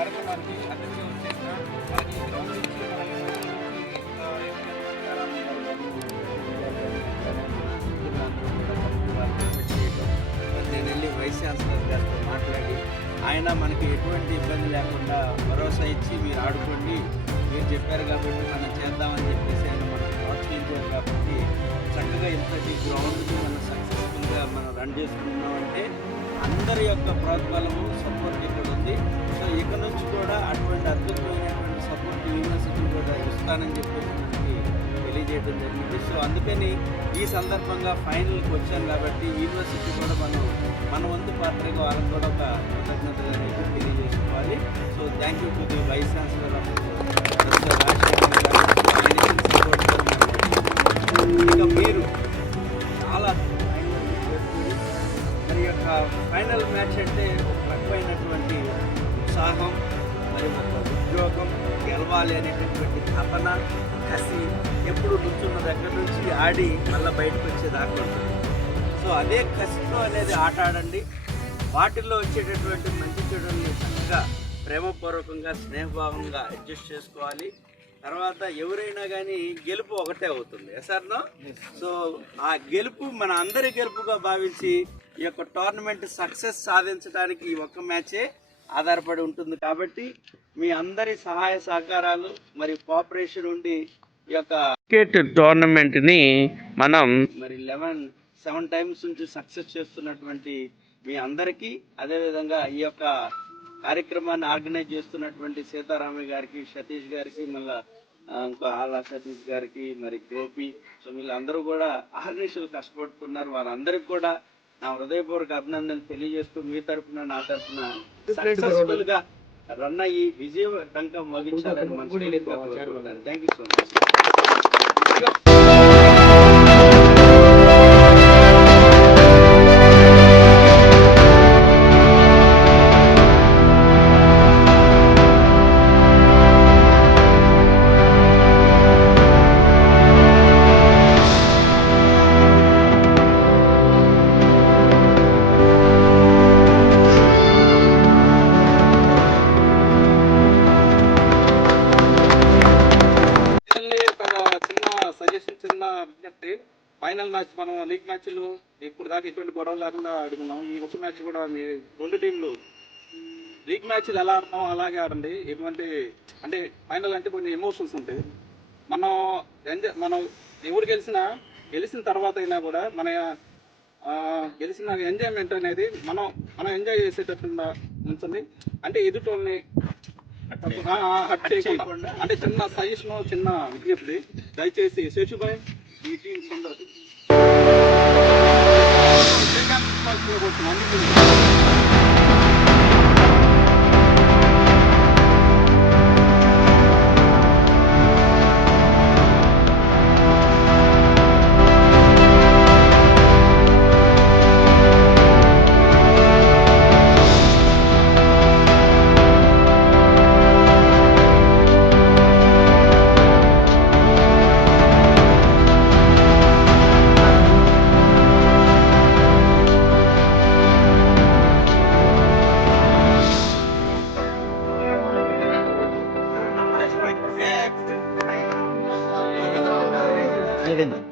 కార్యక్రమానికి అతిథిగా వచ్చేసిన మనకి ఈ గ్రౌండ్ నుంచి నేను వెళ్ళి వైస్ ఛాన్సలర్ గారితో మాట్లాడి ఆయన మనకి ఎటువంటి ఇబ్బంది లేకుండా భరోసా ఇచ్చి మీరు ఆడుకోండి, మీరు చెప్పారు కాబట్టి మనం చేద్దామని చెప్పేసి ఆయన మనకు ప్రోత్సహించారు. కాబట్టి చక్కగా ఇంతటి గ్రౌండ్ని మనం సక్సెస్ఫుల్గా మనం రన్ చేసుకుంటున్నామంటే అందరి యొక్క ప్రోత్బలము సపోర్ట్ ఇక్కడ ఉంది. సో ఇక నుంచి కూడా అటువంటి అద్భుతమైనటువంటి సపోర్ట్ యూనివర్సిటీ కూడా ఇస్తానని చెప్పేసి మనకి తెలియజేయడం జరిగింది. సో అందుకని ఈ సందర్భంగా ఫైనల్కి వచ్చాను కాబట్టి యూనివర్సిటీ కూడా మన వంతు పాత్రగా వాళ్ళకి కూడా ఒక కృతజ్ఞతలు అనేది తెలియజేసుకోవాలి. So thank you to the vice chancellor of ఇక మీరు చాలా మరి యొక్క ఫైనల్ మ్యాచ్ అంటే ఒక రకమైనటువంటి ఉత్సాహం, మరి ఒక ఉద్యోగం, గెలవాలి అనేటటువంటి తపన, కసి ఎప్పుడు నుంచున్న దగ్గర నుంచి ఆడి మళ్ళీ బయటకు వచ్చేదాకా ఉంటుంది. సో అదే కసితో అనేది ఆట ఆడండి. వాటిల్లో వచ్చేటటువంటి మంచి చెడుల్ని చక్కగా ప్రేమపూర్వకంగా స్నేహభావంగా అడ్జస్ట్ చేసుకోవాలి. తర్వాత ఎవరైనా కానీ గెలుపు ఒకటే అవుతుంది సార్నో. సో ఆ గెలుపు మన అందరి గెలుపుగా భావించి ఈ యొక్క టోర్నమెంట్ సక్సెస్ సాధించడానికి ఈ ఒక్క మ్యాచే ఆధారపడి ఉంటుంది. కాబట్టి మీ అందరి సహాయ సహకారాలు మరి కోఆపరేషన్ ఉండి ఈ యొక్క క్రికెట్ టోర్నమెంట్ని మనం మరి 7 టైమ్స్ నుంచి సక్సెస్ చేస్తున్నటువంటి మీ అందరికీ, అదేవిధంగా ఈ యొక్క కార్యక్రమాన్ని ఆర్గనైజ్ చేస్తున్నటువంటి సీతారామయ్య గారికి, సతీష్ గారికి, మళ్ళీ ఇంకో ఆలా సతీష్ గారికి, మరి గోపి, సో వీళ్ళందరూ కూడా ఆర్గనైజేషన్ కష్టపడుతున్నారు. వాళ్ళందరికీ కూడా నా హృదయపూర్వక అభినందనలు తెలియజేస్తూ మీ తరఫున నా తరఫున సక్సెస్ఫుల్ గా రన్ అయ్యి విజయవంతంగా ముగించాలని మనస్ఫూర్తిగా కోరుకుంటున్నాను. Thank you so much. Final match మనం లీగ్ మ్యాచ్లు ఇప్పుడు దాకా ఎటువంటి గొడవలు లేకుండా ఆడుకున్నాం. ఈ ఒక మ్యాచ్ కూడా మీ 2 టీంలు లీగ్ మ్యాచ్లు ఎలా ఆడుతున్నాం అలాగే ఆడండి. ఎటువంటి అంటే ఫైనల్ అంటే కొన్ని ఎమోషన్స్ ఉంటాయి. మనం ఎవరు గెలిచిన తర్వాత అయినా కూడా గెలిచిన ఎంజాయ్మెంట్ అనేది మనం ఎంజాయ్ చేసేటట్టు ఉంచండి. అంటే ఎదుటోళ్ళని హట్ చేయకుండా. అంటే చిన్న సజెషన్, చిన్న విజ్ఞప్తి, దయచేసి శేషుభాయ్ ఈ టీం సుందరకి Aiden.